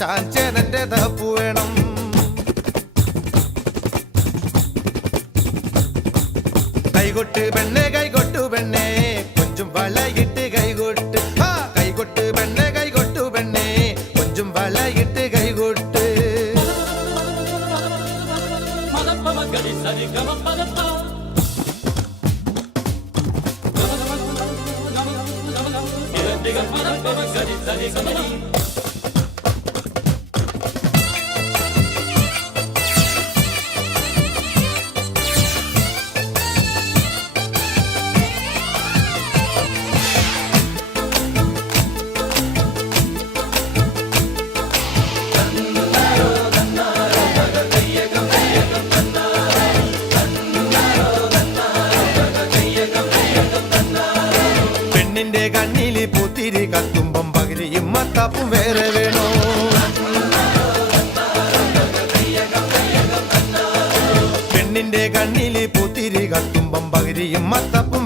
ശാഞ്ചേനന്റെ തപ്പു വേണം. കൈകൊട്ട് പെണ്ണെ കൈകൊട്ടു പെണ്ണെ കൊഞ്ചും വളയിട്ട് കൈകൊട്ട്. കൈകൊട്ട് പെണ്ണെ കൈകൊട്ടു പെണ്ണെ കൊഞ്ചും വളയിട്ട് കൈകൊട്ട്. പെണ്ണിന്റെ കണ്ണില് പൂത്തിരി കത്തുമ്പം പകിരിയും മത്താപ്പും വേറെ വേണോ? പെണ്ണിന്റെ കണ്ണില് പൂത്തിരി കത്തുമ്പം പകിരിയും മത്താപ്പും